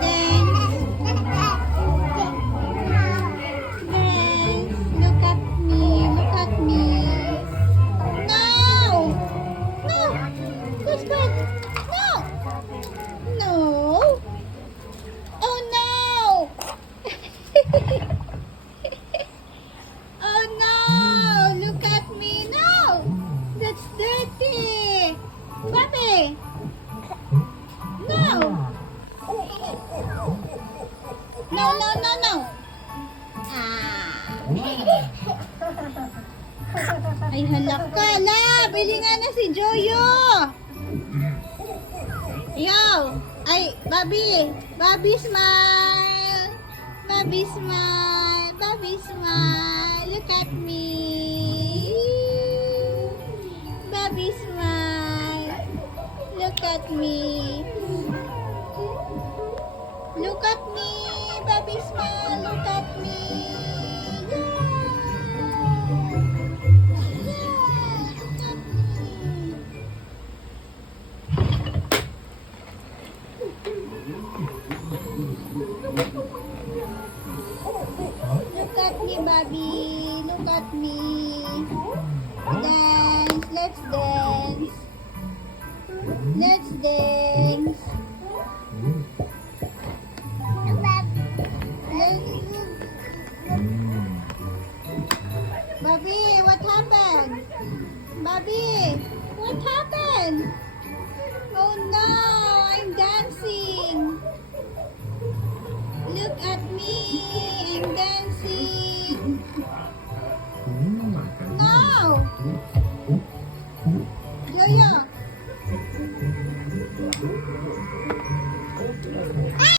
dance. Look at me. Look at me. No! No! Who's bad? No! No! Oh no! Oh no! Look at me. No! That's dirty. Bobby! No! No, no, no, no! Ah! Ay, halak ka, la! Bili nga na si Joyo! Yo! Ay, Bobby! Bobby, smile! Bobby, smile! Bobby, smile! Look at me! Bobby, smile! Look at me! Look at me! Bobby, smile! Look at me! Yeah! Yeah! Look at me! Look at me, Bobby. Look at me. Dance. Let's dance. Let's dance. Bobby, what happened? Bobby, what happened? Oh no, I'm dancing. Look at